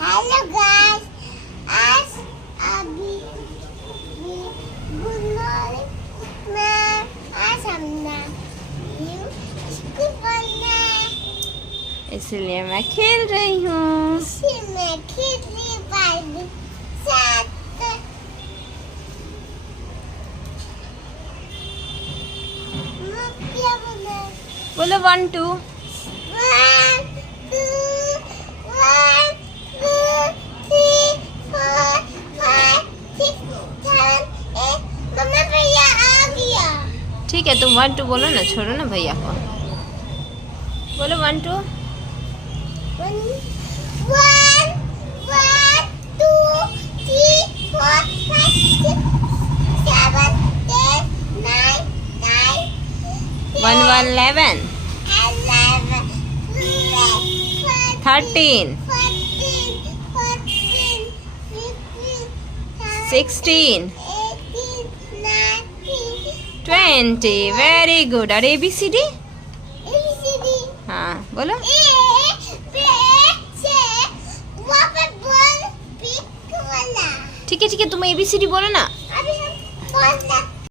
Hello guys, आज अभी good morning. मैं आज हमने स्कूल पढ़ना है, इसलिए मैं खेल रही हूँ। इसलिए मैं खेल रही बाइबल साथ। मैं क्या बोला? बोलो 1 2। 1 2 1 2 3 4 5 6 7 8। मम्मा भैया आ गया। ठीक है, तुम 1 2 बोलो ना, छोड़ो ना भैया को। बोलो 1 2। 1 1 2 3 4 5 6 7 8 9 1 1 11 11 13 16 20। Very good. और ABCD? हाँ बोलो। ठीक है तुम ABCD बोलो ना। अभी हम बोल